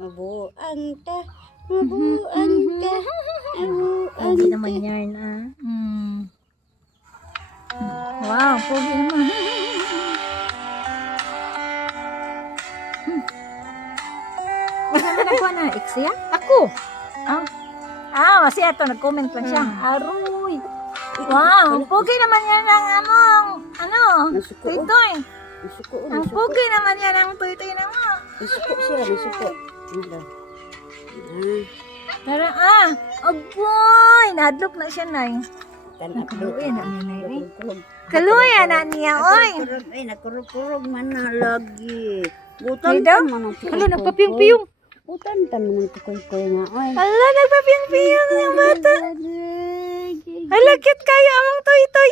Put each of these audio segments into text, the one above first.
Mabuang ka. Mabuang ka. Mabuang Hindi ka. naman yarn Wow, pogi naman. Ano na po na? Iksia? Ako. Kasi ito, nag-comment lang siya. Aroy. Wow, pogi naman yan ang Nasuko. Toy-toy. Nasuko. Ang pogi naman yan ang toy-toy na mo. Nasuko siya. Nasuko. Tara, aboy, nadlok na siya, nay. Kaluoy na niya, Kaluoy, na niya, oy. Ay, nakurog-kurog man na lagi. Ay, Butan daw? tan man ang Hala, nagpapiyong-piyong. Butan tan man ang tukoy-koy nga. Ay. Hala, nagpapiyong-piyong yung bata. Hala, cute kayo among toy-toy,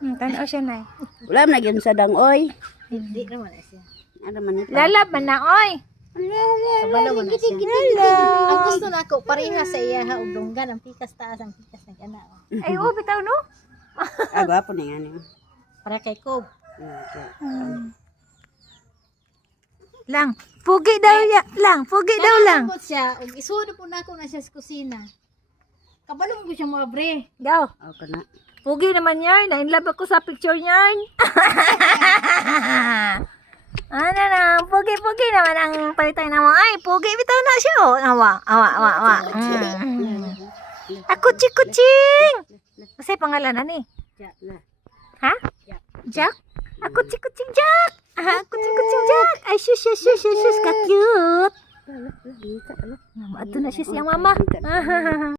Tanaw siya, nay. Wala na gyud sa dangoy. Hindi naman na siya. Ano man ito? Lalab man na, oy. Kabalo mo na siya. Ang gusto na ako, pareha sa iya ha, ugdunggan, ang pikas taas, ang pikas ng kana. Ay, bitaw, no? Gwapo na yan. Para kay Kob. Lang, pugi daw lang, pugi daw lang. Kalambot siya, ug isudo po na ako na siya sa kusina. Kabalo mo ko siya mo abre. Daw, Ako na. pugi naman yarn. Na-inlove ako sa picture yarn. Ano na, pugi-pugi naman ang palitay na mo. Ay, pugi bitaw na siya. Awa. Kuching. Kasi pangalan na ni. Ha? Jack? Kuching Jack. Kuching Jack. Ay, shush, ka-cute. Ato na siya siyang mama.